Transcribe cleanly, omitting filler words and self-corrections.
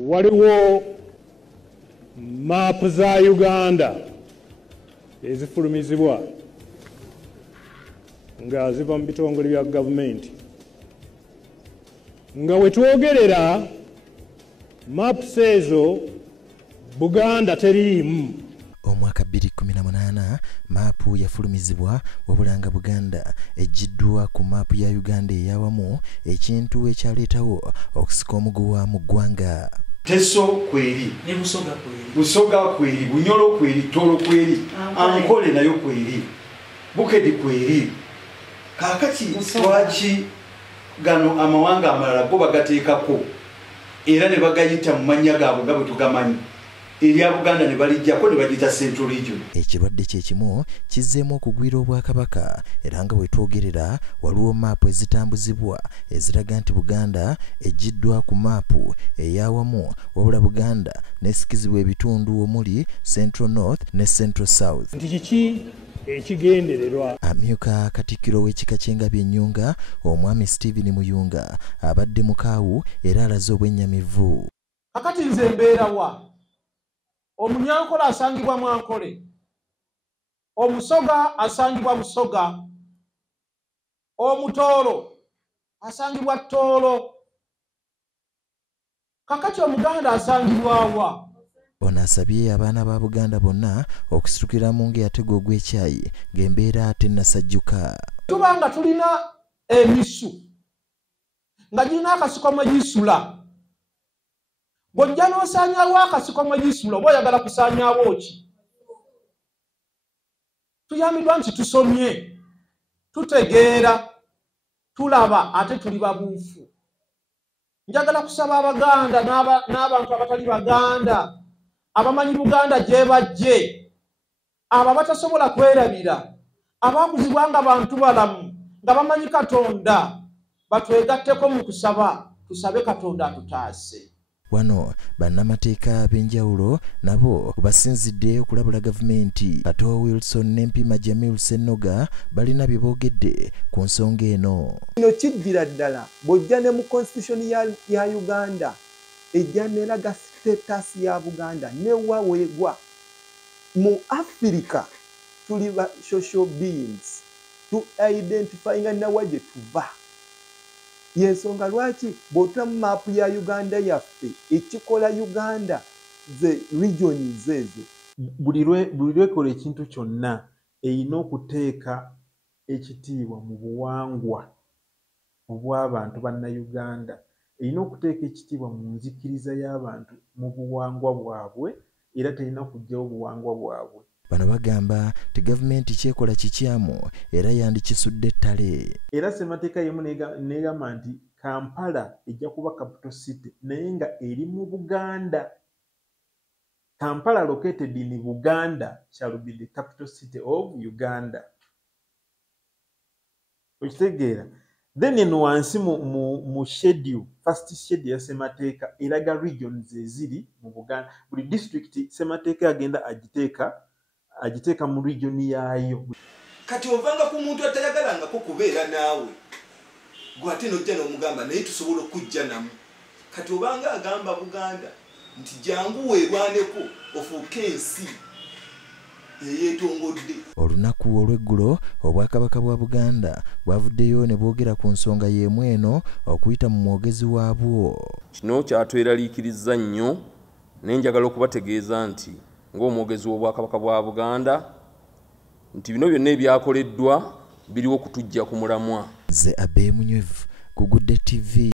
Waliwo maapu za Uganda ezifulumizibwa nga ziva mu bitongole bya gavumenti nga wetwogerera maapu ezo Buganda teriimu. Omwaka 2018 maapu yafulumizibwa wabulanga Buganda ejjiddwa ku maapu ya Uganda eyawamu ekintu ekyaleetawo okusika omuguwa mu ggwanga. Teso kweri, ne Busoga kweri, Busoga kweri, Bunyolo kweri, Tolo kweri, Ankole nayo kweri, Bukedi kweri. Kakati twaki gano amawanga amalala go bagateekako era ne bagayita mu mannya gaabwe nga bwe tugamanyi. Erya Buganda ne balijjako ne bagita Central Region. Ekirwadde kyekimu kizzeemu okugwira Obwakabaka era nga wetwogerera waliwo maapu ezitambuzibwa eziraga nti Buganda ejjiddwa ku maapu eyawamu wabula Buganda nesikizibwa ebitundu omuli Central North ne Central South. Nti kiki ekigendererwa? Amyuka Katikkiro w'ekika ky'Engabye Ennyunga Omwami Stephen Muyunga abadde mukaawu era alaze obwennyamivu. Kakati nze mbeera wa? Omunyankole asangibwa Mwankole, Omusoga asangibwa Busoga, Omutoolo asangibwa Toolo. Kakati Omuganda asangibwa wa? Ono asabye abaana ba Buganda bonna okusitukira mu ng'eyatega ogw'ekyayi ng'embeera tennasajjuka. Tubanga tulina emisu nga girina akasiko mwe gisula. Bw'ojja n'osaanyaawo akasiko mwe gisula oba oyagala kusaanyaawo ki? Tuyambiddwa nti tusomye, tutegeera, tulaba ate tuli babuufu. Njagala kusaba Abaganda n'abantu abatali Baganda abamanyi Buganda gye bajje, abo abatasobola kwerabira, abaakuzibwa nga bantu balamu nga bamanyi Katonda, batwegatteko mu kusaba, tusabe Katonda atutaase. Wano bannamateeka ab'enjawulo nabo basinzidde okulabula gavumenti. Katowa Wilson n'Empima Jamil Ssennoga balina bye boogedde ku nsonga eno. Kino kijjira ddala bw'ojja ne mu constitution ya Uganda ejja n'eraga status ya Buganda ne waweegwa. Mu Africa tuli ba social beings to identify nga nawa gye tuva. Yensonga lwaki bw'otula mu maapu ya Uganda yaffe ekikola Uganda ze regions ezo buli lwekola ekintu kyonna erina okuteeka ekitiibwa mu buwangwa obw'abantu bannayuganda, erina okuteeka ekitiibwa mu nzikiriza y'abantu mu buwangwa bwabwe era terina kuggyawo buwangwa bwabwe. Bano bagamba ti gavumenti kyekola kikyamu era yandikisudde ettale. Era ssemateeka yemu negamba nti Kampala ejja kuba capital city naye nga eri mu Buganda. Kampala located in Buganda shall be the capital city of Uganda. Okitegeera? Then eno wansi mu schedule, first schedule ya ssemateeka eraga regions eziri mu Buganda. Buli district ssemateeka agenda agiteeka mu region yayo. Kati ovanga ku muntu atayagalangako kubeera naawe gwate nojja n'omugamba naye tusobola okujja namu. Kati obanga agamba Buganda nti jangu weerwaneko ofuuke ensi eyeetongodde. Olunaku olw'eggulo Obwakabaka bwa Buganda bwavuddeyo ne boogera ku nsonga y'emu eno okuyita mu mwogezi waabwo. Kino kyatweraliikiriza nnyo naye njagala okubategeeza nti ng'omwogezi w'Obwakabaka bwa Buganda nti bino byonna ebyakoleddwa biriwo kutujja ku mulamwa. Ze Abe Munywevu ku Good Day TV.